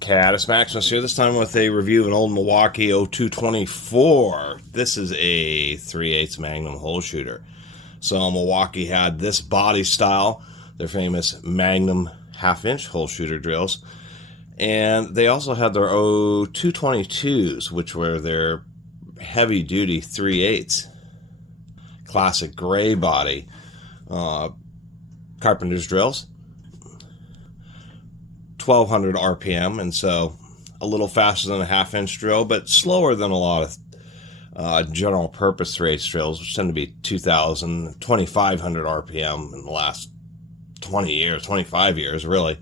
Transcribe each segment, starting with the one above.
Catus Maximus here, this time with a review of an old Milwaukee 0224. This is a 3/8 Magnum hole shooter. So Milwaukee had this body style, their famous Magnum half-inch hole shooter drills. And they also had their 0222s, which were their heavy-duty 3/8. Classic gray body Carpenter's drills. 1200 RPM, and so a little faster than a half-inch drill, but slower than a lot of general purpose 3/8 drills, which tend to be 2500 RPM in the last 20 years, 25 years, really.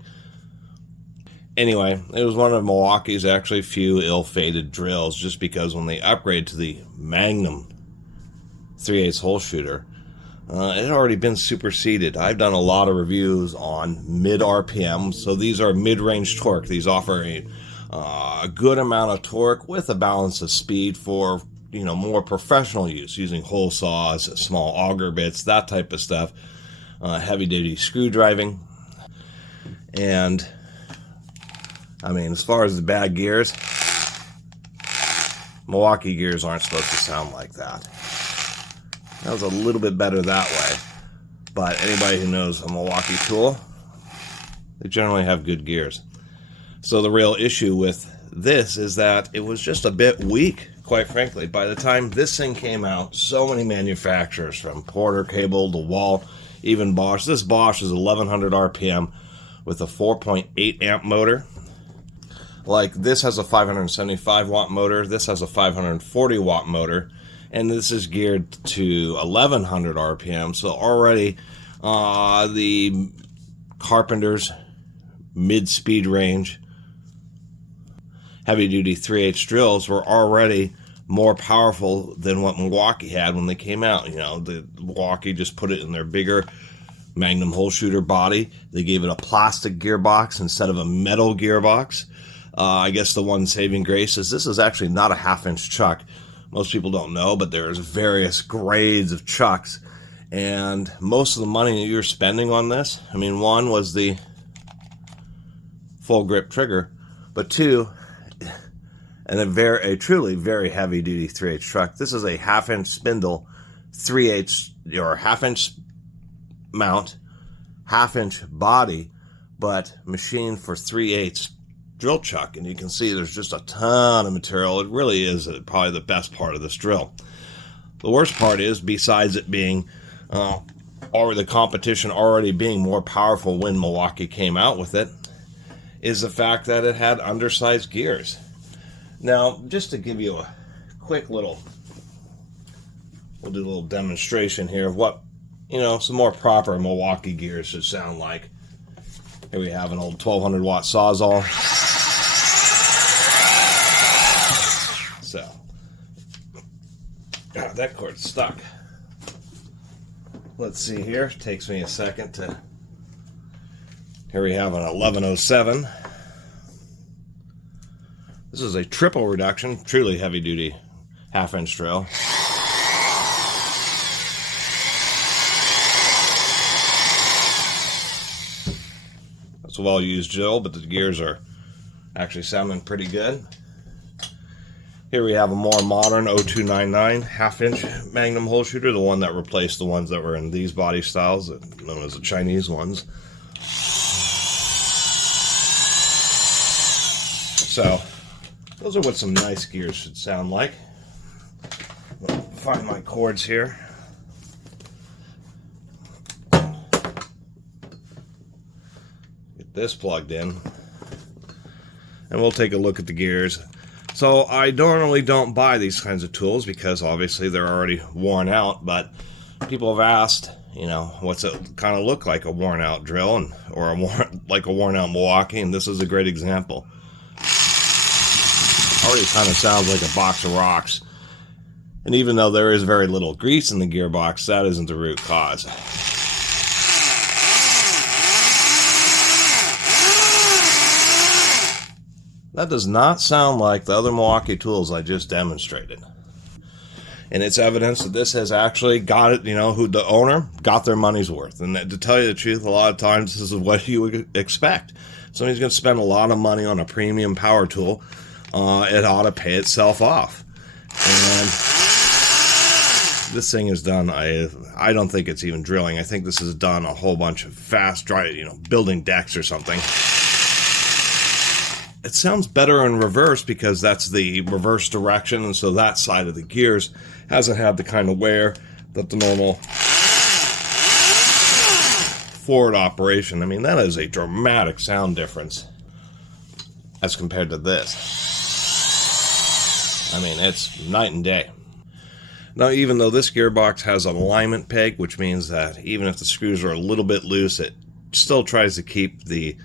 Anyway, it was one of Milwaukee's actually few ill-fated drills, just because when they upgraded to the Magnum 3/8 hole shooter, it had already been superseded. I've done a lot of reviews on mid RPM, so these are mid-range torque. These offer a good amount of torque with a balance of speed for, more professional use, using hole saws, small auger bits, that type of stuff, heavy-duty screw driving. And as far as the bad gears, Milwaukee gears aren't supposed to sound like that. That was a little bit better that way, but anybody who knows a Milwaukee tool, they generally have good gears. So the real issue with this is that it was just a bit weak, quite frankly. By the time this thing came out, so many manufacturers, from Porter Cable to Walt, even Bosch. This Bosch is 1100 RPM with a 4.8 amp motor. Like, this has a 575 watt motor, this has a 540 watt motor, and this is geared to 1100 RPM. So already the Carpenter's mid-speed range heavy-duty 3/8 drills were already more powerful than what Milwaukee had when they came out. The Milwaukee just put it in their bigger Magnum hole shooter body. They gave it a plastic gearbox instead of a metal gearbox. I guess the one saving grace is this is actually not a half-inch chuck. Most people don't know, but there's various grades of chucks, and most of the money that you're spending on this, one was the full grip trigger, but two, and a truly very heavy duty 3/8 truck. This is a half-inch spindle 3/8 or half-inch mount, half-inch body, but machined for 3/8 drill chuck, and you can see there's just a ton of material. It really is probably the best part of this drill. The worst part is, besides it being or the competition already being more powerful when Milwaukee came out with it, is the fact that it had undersized gears. Now, just to give you a quick we'll do a little demonstration here of what some more proper Milwaukee gears should sound like. Here we have an old 1200 watt Sawzall. So, that cord's stuck. Let's see here. It takes me a second to... Here we have an 1107. This is a triple reduction, truly heavy duty half-inch drill. That's a well-used drill, but the gears are actually sounding pretty good. Here we have a more modern 0299 half-inch Magnum hole shooter, the one that replaced the ones that were in these body styles, known as the Chinese ones. So, those are what some nice gears should sound like. I'll find my cords here. Get this plugged in, and we'll take a look at the gears. So I normally don't buy these kinds of tools because obviously they're already worn out, but people have asked, what's it kind of look like, a worn out drill or like a worn out Milwaukee, and this is a great example. Already kind of sounds like a box of rocks. And even though there is very little grease in the gearbox, that isn't the root cause. That does not sound like the other Milwaukee tools I just demonstrated. And it's evidence that this has actually got it, who the owner got their money's worth. And to tell you the truth, a lot of times this is what you would expect. somebody's going to spend a lot of money on a premium power tool. It ought to pay itself off. And this thing is done, I don't think it's even drilling. I think this is done a whole bunch of fast dry, building decks or something. It sounds better in reverse because that's the reverse direction, and so that side of the gears hasn't had the kind of wear that the normal forward operation. I mean, that is a dramatic sound difference as compared to this. I mean, it's night and day. Now, even though this gearbox has an alignment peg, which means that even if the screws are a little bit loose, it still tries to keep the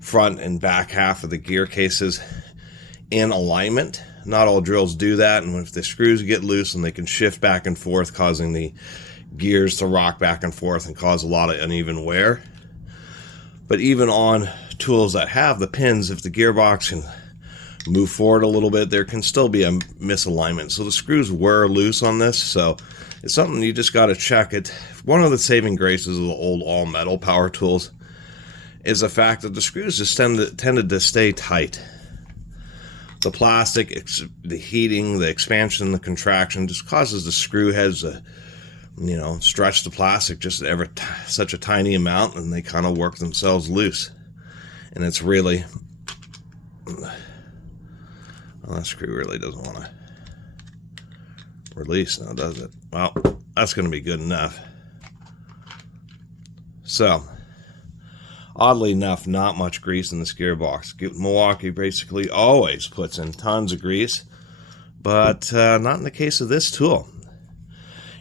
front and back half of the gear cases in alignment. Not all drills do that, and if the screws get loose, and they can shift back and forth, causing the gears to rock back and forth and cause a lot of uneven wear. But even on tools that have the pins, if the gearbox can move forward a little bit, there can still be a misalignment. So the screws were loose on this, so it's something you just got to check it. One of the saving graces of the old all metal power tools is the fact that the screws just tended to stay tight. The plastic, the heating, the expansion, the contraction just causes the screw heads to, stretch the plastic just ever such a tiny amount, and they kind of work themselves loose. And it's really, that screw really doesn't want to release now, does it? Well, that's going to be good enough. So, oddly enough, not much grease in this gearbox. Milwaukee basically always puts in tons of grease, but not in the case of this tool.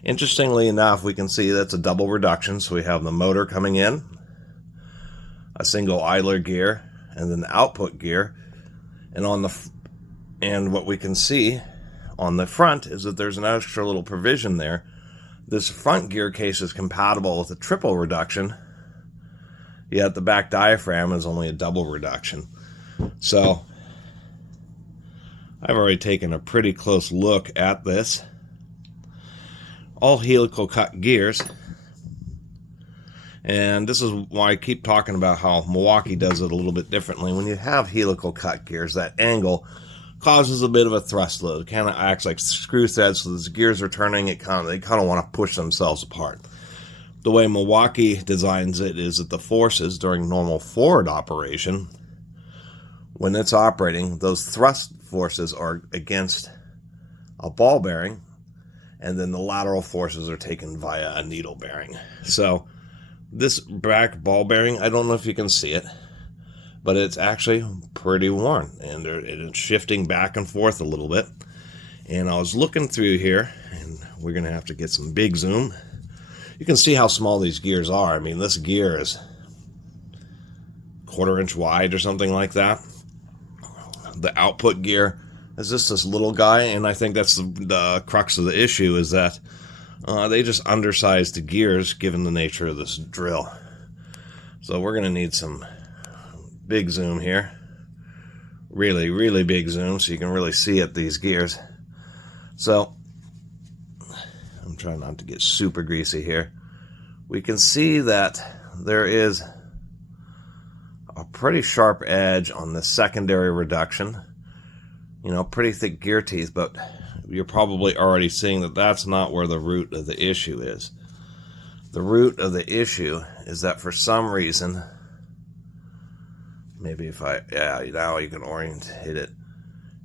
Interestingly enough, we can see that's a double reduction, so we have the motor coming in, a single idler gear, and then the output gear. And what we can see on the front is that there's an extra little provision there. This front gear case is compatible with a triple reduction, yet the back diaphragm is only a double reduction. So I've already taken a pretty close look at this. All helical cut gears. And this is why I keep talking about how Milwaukee does it a little bit differently. When you have helical cut gears, that angle causes a bit of a thrust load. It kind of acts like screw threads, so as the gears are turning, they kind of want to push themselves apart. The way Milwaukee designs it is that the forces during normal forward operation, when it's operating, those thrust forces are against a ball bearing, and then the lateral forces are taken via a needle bearing. So this back ball bearing, I don't know if you can see it, but it's actually pretty worn, and it's shifting back and forth a little bit. And I was looking through here, and we're going to have to get some big zoom. You can see how small these gears are. I mean, this gear is 1/4 inch wide or something like that. The output gear is just this little guy, and I think that's the crux of the issue, is that they just undersized the gears given the nature of this drill. So we're going to need some big zoom here. Really, really big zoom so you can really see it, these gears. So I'm trying not to get super greasy here. We can see that there is a pretty sharp edge on the secondary reduction. Pretty thick gear teeth, but you're probably already seeing that that's not where the root of the issue is. The root of the issue is that for some reason, maybe if now you can orientate it,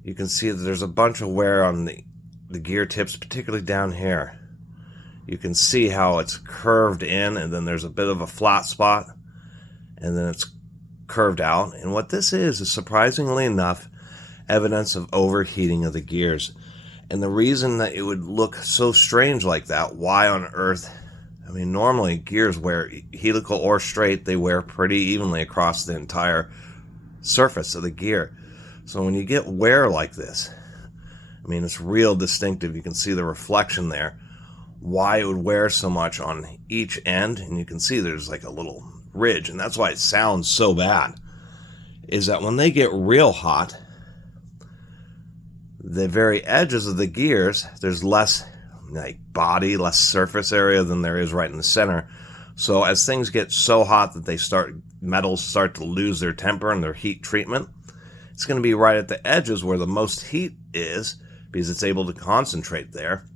you can see that there's a bunch of wear on the gear tips, particularly down here. You can see how it's curved in, and then there's a bit of a flat spot, and then it's curved out. And what this is surprisingly enough, evidence of overheating of the gears. And the reason that it would look so strange like that, why on earth? I mean, normally gears wear, helical or straight, they wear pretty evenly across the entire surface of the gear. So when you get wear like this, I mean, it's real distinctive. You can see the reflection there. Why it would wear so much on each end, and you can see there's like a little ridge, and that's why it sounds so bad, is that when they get real hot, the very edges of the gears, there's less like body, less surface area than there is right in the center. So as things get so hot that metals start to lose their temper and their heat treatment, it's going to be right at the edges where the most heat is, because it's able to concentrate there,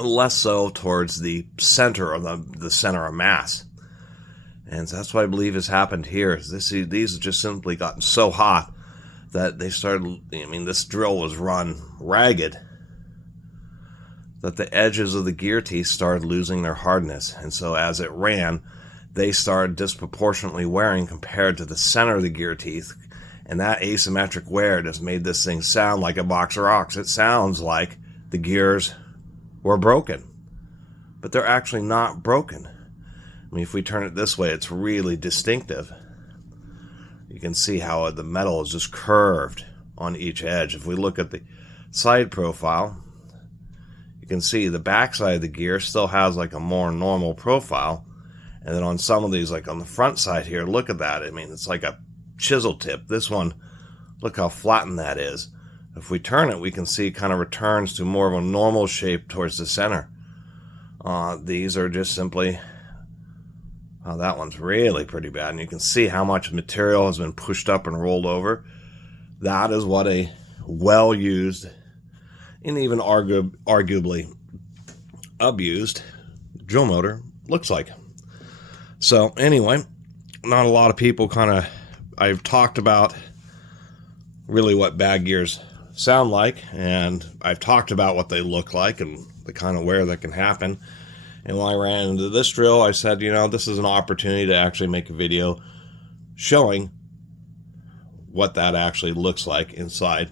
less so towards the center of the center of mass. And so that's what I believe has happened here. These have just simply gotten so hot that they started, this drill was run ragged, that the edges of the gear teeth started losing their hardness. And so as it ran, they started disproportionately wearing compared to the center of the gear teeth. And that asymmetric wear just made this thing sound like a box of rocks. It sounds like the gears were broken, but they're actually not broken. If we turn it this way, it's really distinctive. You can see how the metal is just curved on each edge. If we look at the side profile, you can see the back side of the gear still has like a more normal profile. And then on some of these, like on the front side here, look at that. It's like a chisel tip. This one, look how flattened that is. If we turn it, we can see it kind of returns to more of a normal shape towards the center. These are just simply, that one's really pretty bad. And you can see how much material has been pushed up and rolled over. That is what a well-used and even arguably abused drill motor looks like. So anyway, not a lot of people I've talked about really what bad gears sound like, and I've talked about what they look like and the kind of wear that can happen. And when I ran into this drill, I said, this is an opportunity to actually make a video showing what that actually looks like inside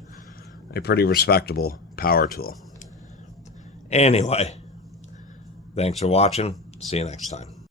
a pretty respectable power tool. Anyway, thanks for watching. See you next time.